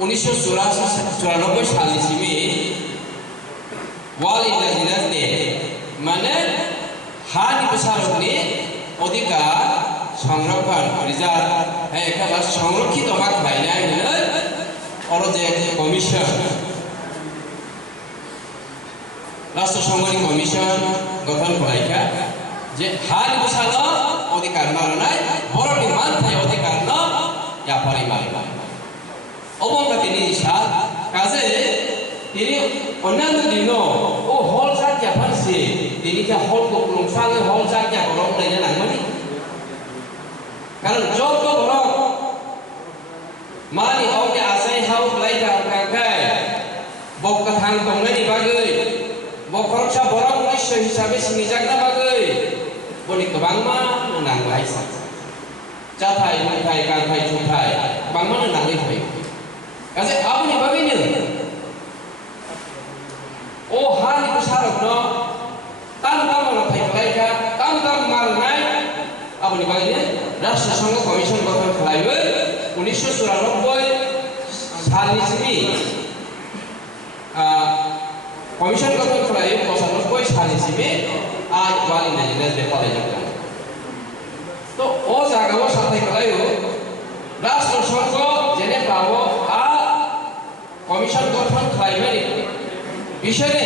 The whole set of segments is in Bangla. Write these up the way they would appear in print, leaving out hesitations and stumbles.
1994 सालनिसिमै वाल इंडिजिनास डे माने हानि प्रसारकनि अधिकार संरक्षण रिजार्व एबा संरक्षित मा खालायनाय होनो जे कमिशन राष्ट्र संघनि कमिशन गठन खालायखा जे हानि प्रसारक अधिकार मारनाय बरनि मानथाय अधिकार न यापारि मारिबाय অবঙ্গতিনি সাল কাজে তিনি অন্যান্য দিনও ও হল জাতীয় ফানসি তিনি কে হল কুলুং সালে হল জাতীয় বরং লাইনা নাংমানি কারণ যত বরং মানি অকে আসাই হাউ লাইটা কাকাই বকথাং দংনানি বাগৈ বকরসা বরং নিশ্চয় হিসাবে সিনিজাগনা বাগৈ বনি गोबांमा नांलाय जाथाय मुथाय गानथाय जुथाय गोबांमा नांलाय थायो Kasi apa ni baginya? Oh hal itu syaratnya tanpa mengetahui mereka, tanpa marnai apa ni baginya? Rasa sanggup komisen gotong kelaiwe 1994 सालनिसिमै komisen gotong kelaiwe 1994 सालनिसिमै आज वाल इंडिजिनास डे पालिजागोन तो ओ जागायाव साथाय kelaiwe राष्ट्र संघ जेने पावो कमिशन गठन खालायबाय বিষয়ে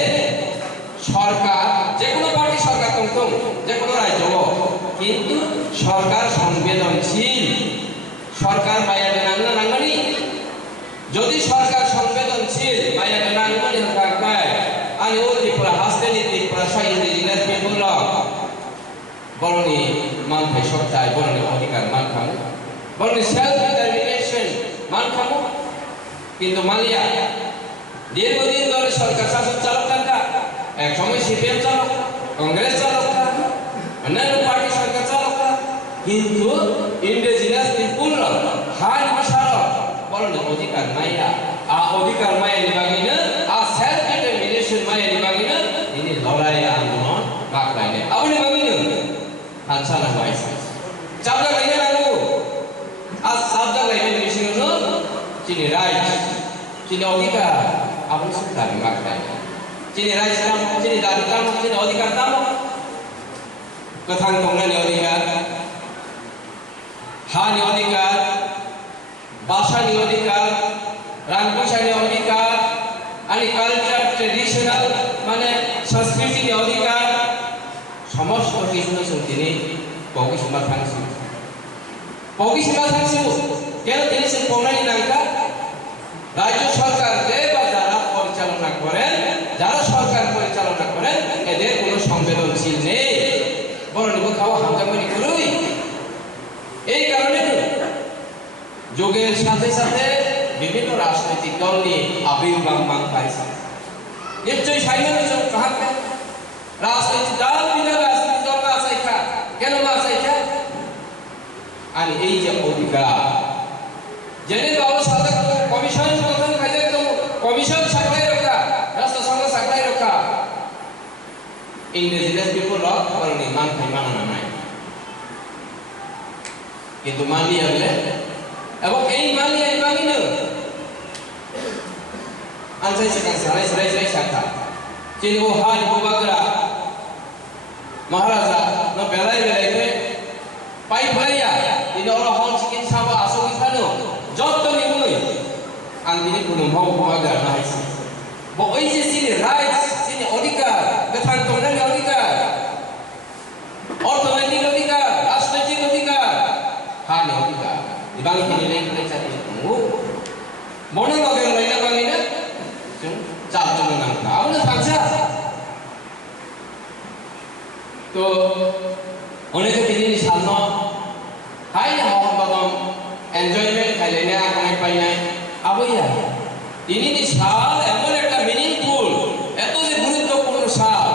সরকার যে কোনো পার্টি সরকার তখন যে কোনো রাজ্য কিন্তু সরকার সংবেদনশীল সরকার মায়াতে নাংনা নাংমানি যদি সরকার সংবেদনশীল মায়াতে নাংমানি হকায় আনি ও ত্রিপুরা হাসতেনি ত্রিপুরা সাইন্দি জিনাস পিপুল বরনি মানথাই সত্তায় বরনি অধিকার মানখামু বরনি সেলফ ডিটারমিনেশন মানখামু কিন্তু মালিয়া দীর্ঘদিন ধরে সরকার শাসন চালক থাকা এক সময় সিপিএম চালক কংগ্রেস চালক অন্যান্য পার্টি সরকার চালক কিন্তু ইন্ডিজিনাস পিপুল হাই প্রসারক বরং অধিকার মাইয়া অধিকার মাইয়া নিবাগিনা সেলফ ডিটারমিনেশন মাইয়া নিবাগিনা তিনি লড়াই আন্দোলন বাকলাইনে আপনি বাগিনা আচ্ছা না ভাই চাপটা লাইনে লাগু আজ চাপটা লাইনে মিশিনো চিনি রাইট চিনি অধিকার আপনি দাবি মাখলায় চিনি রাইট দাম চিনি দাবি দাম চিনি অধিকার দাম गोथां दंनायनि अधिकार हानि अधिकार भाषानि अधिकार रां पैसानि अधिकार आनि कालचार ट्रेडिशनल माने संस्कृतिनि अधिकार समस्त किछुनि जों दिनै बावैसोमा थांसिगौ কেন তিনি সে পৌনানি নাঙ্কা রাজ্য সরকার যে বা যারা পরিচালনা করেন যারা সরকার পরিচালনা করেন এদের কোনো সংবেদনশীল নেই বরং খাওয়া হামজামানি করুই এই কারণে যুগের সাথে সাথে বিভিন্ন রাজনৈতিক দল নিয়ে আবির্ভাব মান পাইছে নিশ্চয়ই সাইলেন্স কাহাকে রাজনৈতিক দল বিনা রাজনৈতিক দল আছে কেন আছে আর এই যে অধিকার যেনে বাবু সাথে কমিশন গঠন কাজে তো কমিশন সাকলাই রাখা রাষ্ট্র সংঘ সাকলাই রাখা ইন্ডিজিনাস পিপল র করনি মান খাই মানানো নাই কিন্তু মানিয়া বলে এবং এই মানিয়া বাগিন আনসাই সেখান সারাই সাকা চিনি ও হাল বাগরা মহারাজা ন বেলাই বেলাই পাই ভাইয়া ini orang hon cikin sama asal ikano jot ni boy andini kunum mau kumaga naik bo oi sini rights sini odikar ketan tongnan odikar orthodoxy odikar রাজনৈতিক odikar hani odikar dibang ini lain lain cari tunggu mone bagian lainnya bangina cap jangan kau na bangsa to অনেকে তিনি সামনে হাই না মোহন বাগম এনজয়মেন্ট খাইলেনা কোনাই পাই নাই আবইয়া তিনি নি সাল এমন একটা মিনিংফুল এত যে গুরুত্বপূর্ণ সাল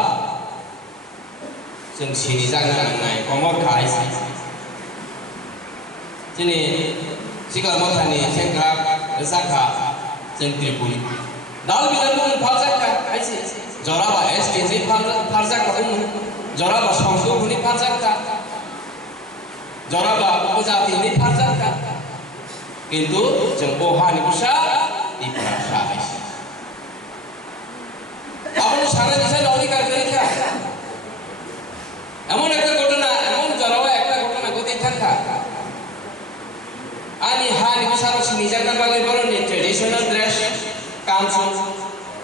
जों सिनि जानो नांनाय कमर खाय दिनै सिगां मथानि सेंग्रा जाखा जों त्रिपुरि दाल बिदान फालजाखा आइसे जराबा एसकेनि फालजाखा जराबा संसदनि फालजाखा जराबा उपजातिनि फालजाखा কিন্তু जों बहानि बुसा ত্রিপুরা সাহেব আপনি সারা দেশের অধিকার পরীক্ষা এমন একটা ঘটনা এমন জড়াও একটা ঘটনা গতি থাকা ani hani besar sini jangan bagi boron ni traditional dress kamsun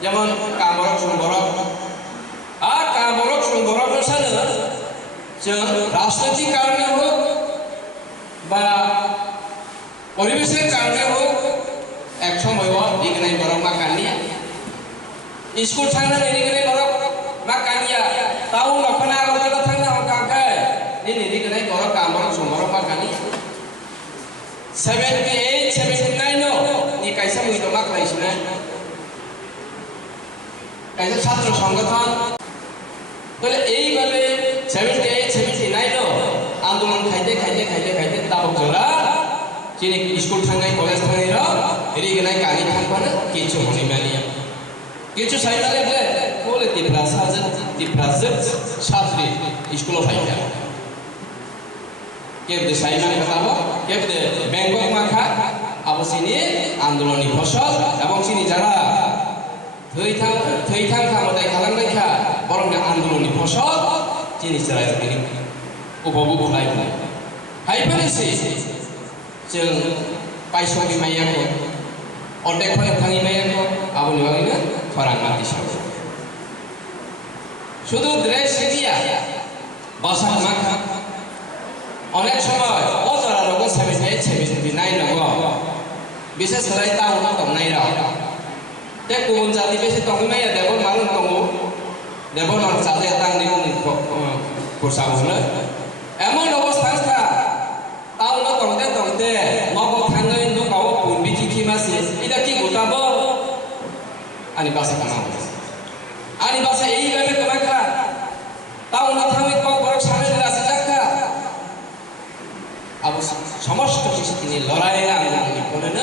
যেমন কামরক সম্বরক আর কামরক সম্বরক সাথে যে রাজনৈতিক কারণে হোক বা পরিবেশের কারণে হোক এক সময় দিগনাই বরক মাকানিয়া স্কুল থাকলে দিগনাই বরক মাকানিয়া তাও নখনা আগরতলা থাকলে কাকায় দিগনাই বরক কামরক সম্বরক মাকানিয়া 78, 79 no, ni kaisa muito mak laisna. Kaisa ছাত্র সংগঠন বলে এইভাবে 78, 79 no আন্দোলন খাইতে তাবক জোড়া চিনি স্কুল থাঙ্গাই কলেজ থাঙ্গাই র এদিকে নাই কালি থাকবানা কিছু মনে মানিয়া কিছু সাইডালে বলে তিপ্রাসাজ ছাত্রী স্কুল ফাইটা কেবদে সাইমানে কথাবো কেবদে বেঙ্গক মাখা আবো সিনি আন্দোলনী ফসল এবং সিনি যারা থৈথাং খামতাই খালামলাইখা বরং আন্দোলনী ফসল চিনি চালায় তিনি উপভোগ খাইফানে হাইফানেসি जों पाइसनि माइयाखौ अनेक फराय थाङि माइयाखौ आबोनि बागैनो फोरोंनानै सावो শুধু ড্রেস সিরিয়া বাসা মাখা অনেক সময় অজরা রোগ 79 নগো বিশেষ করে টাউন দমনাই রাও তে কোন জাতি বেশি তঙ্গি মাইয়া দেব মালুন তঙ্গো দেব নর সাজে তাংনি পোশাক হলো এমন অবস্থা টাউন তংতে মগো থাঙ্গই নগাও পুনবি কি মাসে এটা কি গোটাবো আনি বাসা কামাও আনি বাসা এইভাবে কমাখা টাউন থাঙ্গই কক বড় সামনে আছে জাকা আবু সমস্ত কিছু তিনি লড়াই আন্দোলন করেন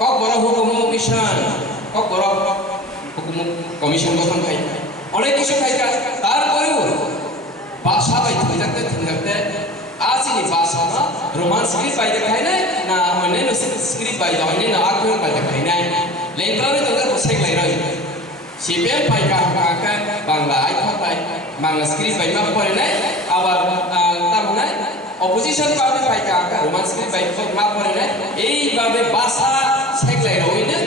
কক বড় হুকুম মিশন কক বড় হুকুম কমিশন গঠন খাই অনেক কিছু খাইকা তারপরেও ভাষা বাই থাকতে আসিনি ভাষা না রোমান স্ক্রিপ্ট বাই দেখাই নাই না হইনে স্ক্রিপ্ট বাই হইনে না আখর বাই দেখাই নাই লেংগ্রারে তোদের বসে গলাই রই সিপিএম বাই কাকা বাংলা আইখা বাই বাংলা স্ক্রিপ্ট বাই মা পড়ে নাই আবার তারপরে অপোজিশন পার্টি বাই কাকা রোমান স্ক্রিপ্ট বাই মা পড়ে নাই এইভাবে ভাষা শেখলাই রইনে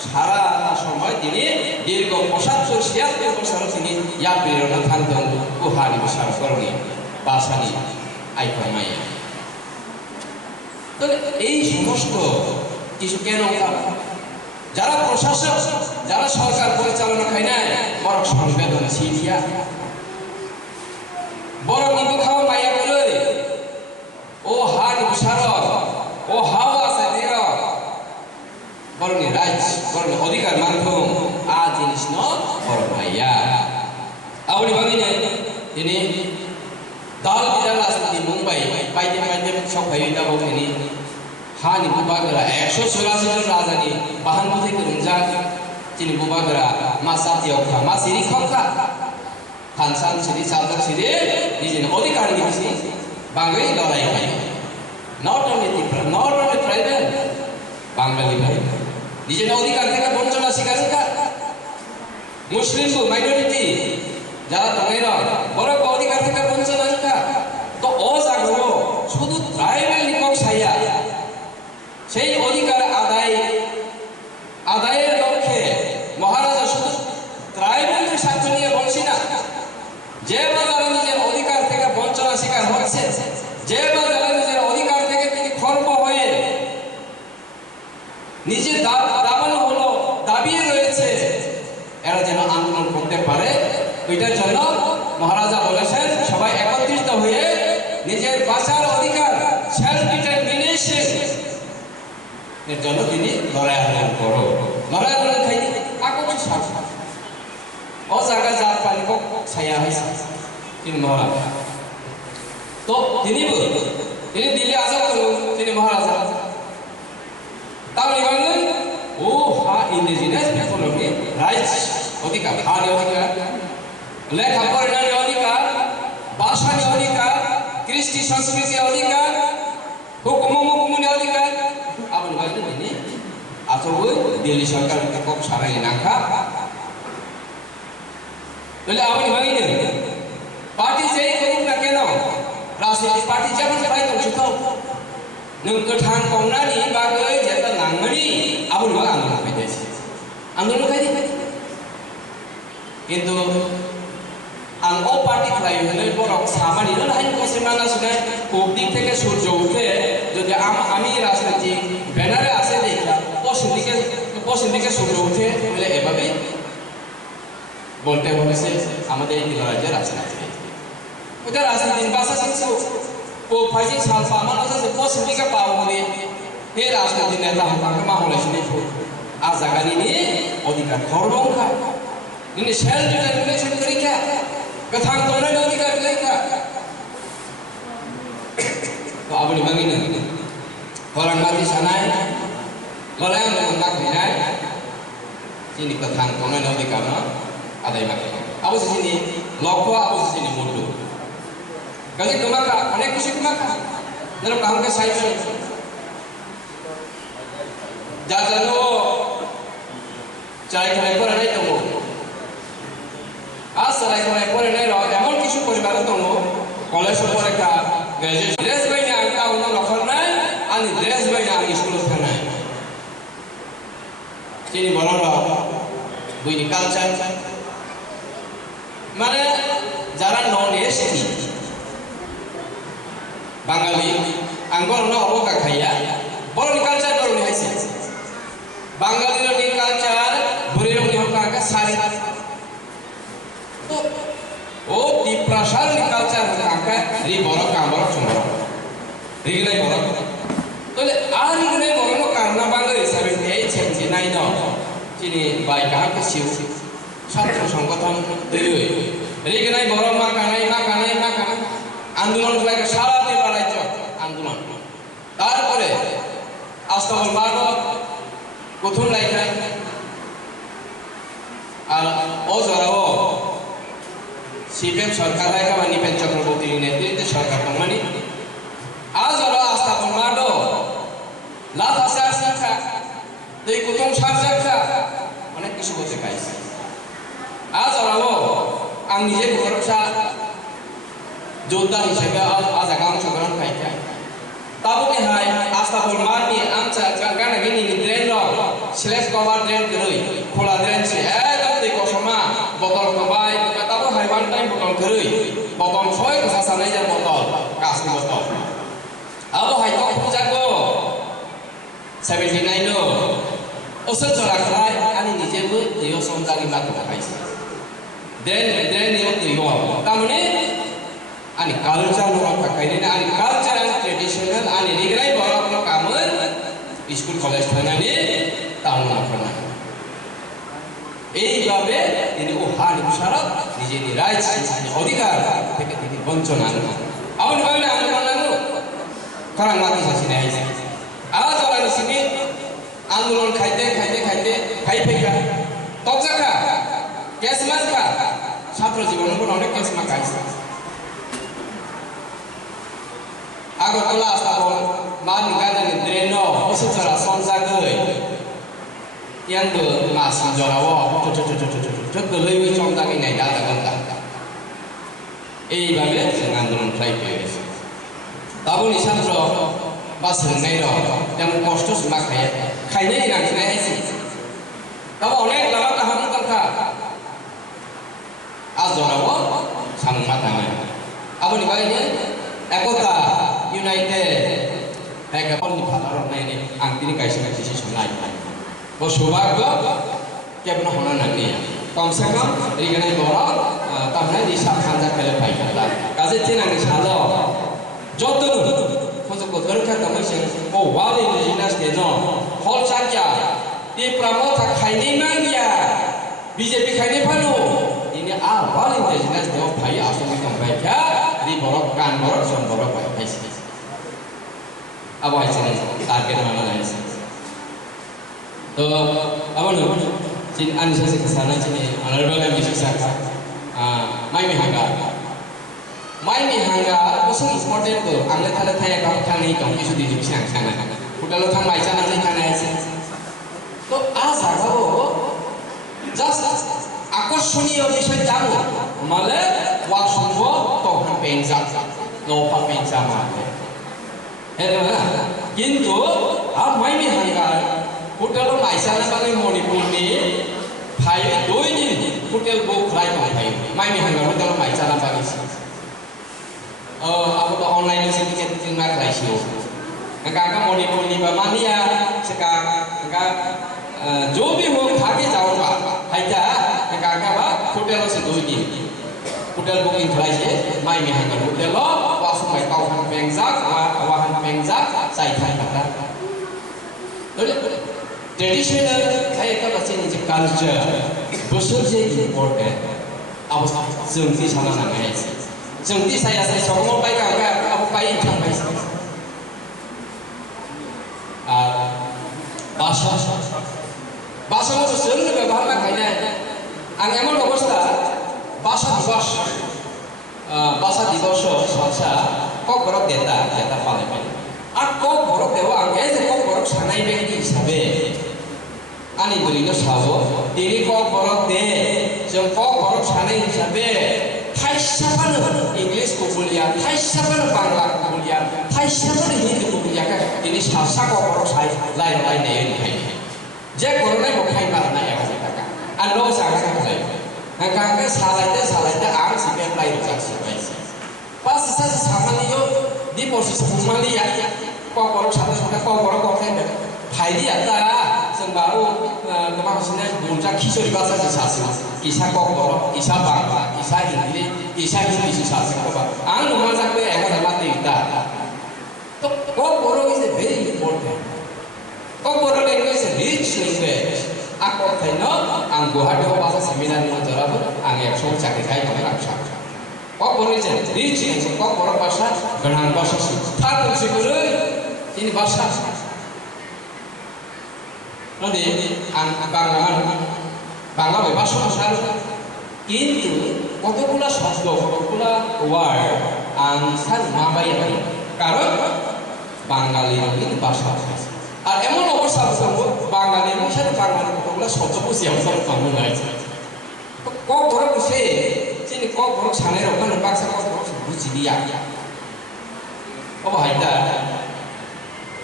সারা সময় তিনি দীর্ঘ 75-76 বছর তিনি ইয়া প্রেরণা থাকতেন ও হারি বিশাল করণী ভাষানি আইকন মাইয়া তো এই সমস্ত কিছু কেন যারা প্রশাসক যারা সরকার পরিচালনা খায় না বড় সংবেদনশীল ইয়া বড় কিন্তু খাওয়া মাইয়া বলে ও হারি বিশাল ও হাওয়া আছে বরং রাইট বরং অধিকার মাধ্যম আ জিনিস ন বড় ভাইয়া আপনি ভাবিনে তিনি দল বিধান রাজনীতি মুম্বাই বাইতে সব ভাই দাবো তিনি হানি বুবাগরা 184 জন রাজানি বাহান্ন থেকে রুঞ্জা তিনি বুবাগরা মা সাতিয়াও খা মা সিরি খা খানসান সিরি সালদার সিরি নিজের অধিকার নিয়েছি বাঙালি লড়াই হয় নট অনলি ট্রাইবেল বাঙালি ভাই নিজের অধিকার থেকে বঞ্চনা শিকার মুসলিম মাইনরিটি যারা তঙ্গাইরা বড় অধিকার থেকে বঞ্চনা শিকার তো অজাগর শুধু ট্রাইবেল নিকক ছাইয়া সেই অধিকার আদায়ের লক্ষ্যে মহারাজা শুধু ট্রাইবেলের স্বার্থ নিয়ে বলছি না যে বা যারা নিজের অধিকার থেকে বঞ্চনা শিকার হচ্ছে যে বা যারা নিজের অধিকার থেকে তিনি খর্ব হয়ে নিজের দাবানো হলো দাবিয়ে রয়েছে এরা যেন আন্দোলন করতে পারে ওইটার জন্য মহারাজা বলেছেন সবাই একত্রিত হয়ে নিজের বাঁচার অধিকার সেলফ ডিটারমিনেশন এর জন্য তিনি লড়াই আন্দোলন করো লড়াই আন্দোলন খাই আকর্ষণ সাহস ও জায়গা জাত পানি কক ছায়া হয়েছে তিনি মহারাজ তো তিনি দিল্লি আজাদ করুন তিনি মহারাজা তাহলে বাংলায় ও হা ইন্ডিজিনাস পিপলকে রাইটস অধিকার হানি অধিকার লেখাপড়ার অধিকার ভাষার অধিকার কৃষ্টি সংস্কৃতি অধিকার হুকুম অধিকার আপনি বলতে তিনি আচবই দিল্লি সরকার কক সারাই নাখা তাহলে আপনি ভাঙিনি পার্টি যেই করুক না কেন রাজনৈতিক পার্টি যেমন ফ্রাই করছে তো নों गोथां कमनानि बागै जेब्ला नांगमानि आबुल मा आन्दोलन खायदेसि आन्दोलन खायदे किन्तु आं ओ पार्टी खालायनो बरक सामानि न हाइन कसे मानासुनाय पब्लिक থেকে সূর্য উঠে যদি আমি রাজনীতি ব্যানারে আছে দেখা পশ্চিম দিকে সূর্য উঠে বলে এভাবে বলতে বলেছে আমাদের এই রাজ্যের রাজনীতি ওটা রাজনীতির ভাষা শিখছো ও ফাইজি সাল পামানো যে পশ্চিম দিকে পাওনি হে রাজনীতি নেতা আমাকে মাহলাইছিনি আর জায়গানি নিয়ে অধিকার খরবংখা ini self determination kerja kethang tolong dari kerja to abu ni bangin orang mati sanai orang yang nak minai sini kethang tolong dari kerja ada yang nak abu sini lokwa abu sini mudu kasi kumaka anek kusi kumaka dalam kamu ke saya jajano cari kena ikut ada itu আসারাই করে পরে নাই এমন কিছু পরিবার দঙ্গো কলেজ পরীক্ষা গ্রাজুয়েশন ড্রেস বাইনা আঙ্কা উনো লখর নাই আনি ড্রেস বাইনা আমি স্কুল থানাই চিনি বড় বুইনি কালচার মানে যারা নন এসটি বাঙালি আঙ্গর না অবকা খাইয়া বড় কালচার বড় হইছে বাঙালির নি কালচার ভরি রকম হকা সারি ओ दिप्रासार कल्चर आका रि बरो कामरो चुमरो रिगले बरो तले आ रिगले बरो कारना बांगे 78 79 न चिनि बाय का के सिउ ছাত্র সংগঠন তৈরি হই রিগলে বरो मा कानाय আন্দোলন লাগে সারা দেশ রাজ্য আন্দোলন তারপরে আস্তাবল মার্গ প্রথম লাইকা আর অজরাও সিপিএম সরকার রায়কা বা নিপেন চক্রবর্তীর নেতৃত্বে সরকার কমানি আজ ওরা আস্থাপন মাডো লাভ আছে শিক্ষা দুই কুটুম সারজাখা অনেক কিছু করতে পাইছে আজ ওরাও আং নিজে ভরসা যোদ্ধা হিসেবে আজ অংশগ্রহণ খাইছে তাবুকে হাই আস্থাপন মানি আমচা গানা গিনি ড্রেন সিলেক্ট কভার ড্রেন কই খোলা ড্রেন সে একদম দেই কসমা বটল কবাই তাবো হাইবান টাইম বটল কই বটল ছয় কথা সানাই যা বটল কাসনি বটল আবো হাইতো পূজা কো 79 নো ওসত জরা খাই আনি নিজেবো দেও সমজাগি মাত খাইছে ড্রেন নিও দেও তামনে ani culture orang pakai ini ani culture and traditional ani negrai orang orang kamu school college thana ni tahun apa na এই ভাবে তিনি ও হার ইশারা নিজে নি রাইটস অধিকার থেকে তিনি বঞ্চনা আউন ভাবে আন্দোলন কারণ মাটি আছে নাই আজ ওরা সিনি আন্দোলন খাইতে খাই ফেকা তকজাকা কেসমাস কা ছাত্র জীবনে কোন অনেক কেসমা খাইছে আগরতলা আস্তাবল মান গাদানি ড্রেনো অসুচরা সনজাগৈ ইয়াংবো মাসি জরাও গোलै চমদাগै নাই দাদা গন্তা এইভাবে जों আন্দোলন খাইছে তাবনি ছাত্র বা सोंनाय যেমন কষ্ট সুমা খাইনাই রাখনাय আছে তাও অনেক লামা কাহানি দরকার আজ জরাও সামমা থানায় আপনি বাইনে একতা ইউনাইটেড একটা পল্লী ভালো নাই আংতিনি কাইছে কাইছে শোনাই ও সৌভাগ্য কেবল হনা নাকি কমসে কম এইখানে বড় তাহলে এই সাবধানতা ফেলে পাই কাজে চেনানি সাজো যতন ফজক দরকার কমাইছে ও ওয়ালে জিনাস কে ন হল সাকিয়া তি প্রমোথা খাইনি মাঙ্গিয়া বিজেপি খাইনি Fanon ini awal yang jelas dia भाई asal kembainya di borok kan borok son borok baik sih apa aja target mana lain तो apa nih cin anisasi kesana cini anak-anak yang bisa saka mai mihanga itu important tuh angkat ada thaya kamu kan nih kamu isu di sana udah lo thang mai sana sih kana sih জাগাও জাস্ট আকর্ষণীয় বিষয় জানো মানে ওয়া সম্ভ তখন পেঞ্জা নৌপা পেঞ্জা মানে কিন্তু আর মাইমি হাঙ্গার হোটেল মাইসানা বাঙালি মণিপুরনি ভাই 2 দিন হোটেল বুক ফ্লাই করে ভাই মাইমি হাঙ্গার হোটেল মাইসানা বাঙালি aku tuh online sih tiket tinggal raisio. Enggak monitorni bamania sekarang enggak जो भी हो खाके जाऊंगा हाइटा enggak ba hotel se 2 दिन hotel booking raise mai mi hangar hotel lo wa sumai tau han pengzak wa han pengzak sai thai kata. Traditional saya kata sini culture besar je important. Abis sengsi sama sama sih. Sengti saya semua baik agak apa baik sampai bahasa bahasa itu sering ব্যবহার kayaknya ang emon অবস্থা bahasa দিবস সাথে কক বরক দেতা পালে আর কক বরক দেওয়া আগে যে কক বরক সানাই ব্যক্তি হিসাবে আনি দলিল সাবো তিনি কক বরক দে जों কক বরক সানাই হিসাবে थाइसाबानो इंग्लिश को बोलिया थाइसाबानो बांला को बोलिया थाइसाबानो हिंदी को बोलिया का ini सासा को बरक साइ लाइ ने निखाय जे करनाय बखाय मारनाय आसे taka ando जागा खाय हांगा सालायते आं सिबे लाइ जासि बायसि pas sa सामानियो दिपसि समालिया को बरक साथा को बरक को खाय भाइदि आता जों बारो गोबां सिने बुंजा खिसरि बासा सासि किसा को बरक किसा बांला किसा इंग्लिश किसा हिंदी सासि को बा आं नुमा जाके एका माते इता तो को बरक is a very important को बरक language is rich language aku thaino ang Guwahati ko bahasa seminar mo jarabo ang ekso chakri khai ko raksa ko bरक is rich language ko bरक bahasa ganang bahasa thar siguroi ini bahasa nanti ang Bangla ভাষা ভাষার কিন্তু কতগুলা শব্দ কতগুলা ওয়ার্ড আং সান মাবাই হয় কারণ বাঙালির কিন্তু ভাষা আর এমন অবস্থা আছে বাঙালির সাথে বাঙালির কতগুলা শব্দ বুঝি আমরা কমন হয়েছে ক বরক সে যিনি ক বরক সানের ওখানে বাক্সা ক বরক বুঝি দিয়া অবহাইতা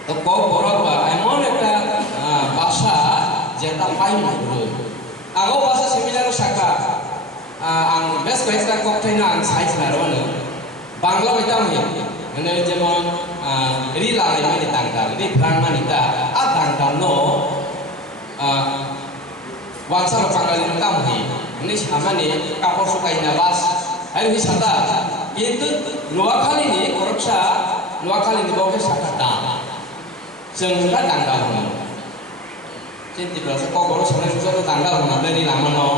তো ক বরক বা এমন একটা ভাষা যেটা পাই না আগো bahasa seminar saka ang best baita koktaina ang size na rono bangla baita mi ene jemon rila mani tangkal ri pran manita a tangkal no wangsa pangal tam hi ini samane kapor sukai na bas ai hi sata কিন্তু নোয়াখালীনি করকসা নোয়াখালীনি বকে saka ta जों का tangkal hono jadi berasa kok baru sebenarnya sesuatu tanggal mengambil di nama no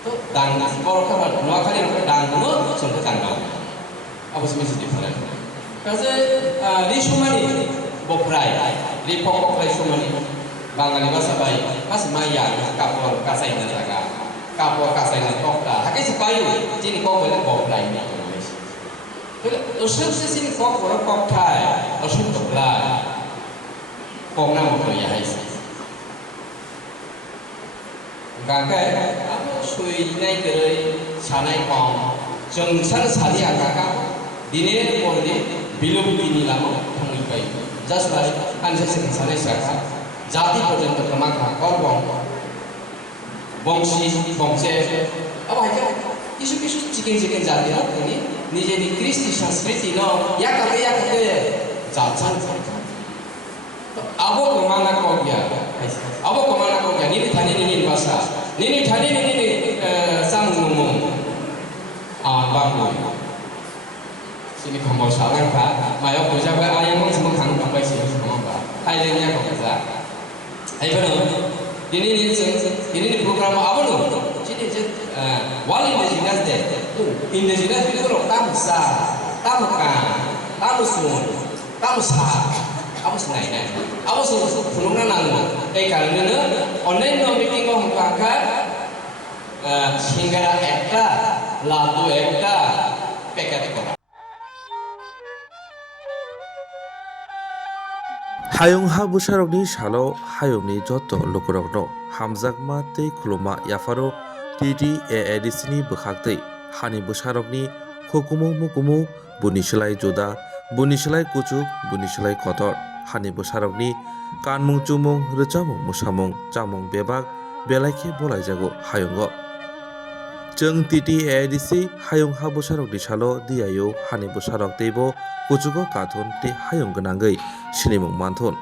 tuh tanggal kalau kapan dua kali nampak tanggal no sampai tanggal apa sih masih different karena di Sumani boprai di pokok dari Sumani Bangali bahasa baik mas Maya kapor kasai naga kapor kasai naga kokta hakai sepayu jadi kok boleh boprai ni tuh usul sini kok baru koktai usul boprai kok nama tu ya hai गाके अब सुइनाय गरै सानाय कम जोंसार सारि आगाका दिने परदि बिलुप्तिनि लामा थांबाय जास्ट लाइक आनसेसे सानाय साखा जाति पर्यन्त क्रमांक करबं बंशे अब हाइका किसु चिकेन जातिया तिनि निजेनि कृष्टि संस्कृति न याकाके जातसान अब कमाना को गया अब कमाना को गया निनि थानि निनि भाषा निनि थानि निनि सामुनुमु Bango sini kamu salah kak mayo kerja gue ayam mau semua kang sampai sini semua kak akhirnya kau kerja ayo benar ini program apa lo sini wali indigenous deh indigenous itu lo tamu sah tamu kan tamu sun tamu sah apa sebenarnya? Apa sebelumnya nanggung? Karena online meeting orang kakak singgara ekta, lalu ekta, pekat ekor. Hayung ha busarokni salo hayungni joto lukurokno hamjakma tei khuluma yafaro TTAADC ni bwkhak hani busarokni hukumu mukumu buni slai juda buni slai kuchuk buni slai kotor hani busarokni kanmung chumung rwchabung musamung chamung bebak belaikhe bolaijago hayungo Chung TTAADC hayung ha busarokni salo diayo hani busarok teibo kuchugo kathon tei hayung gwnangwi sinimung manthon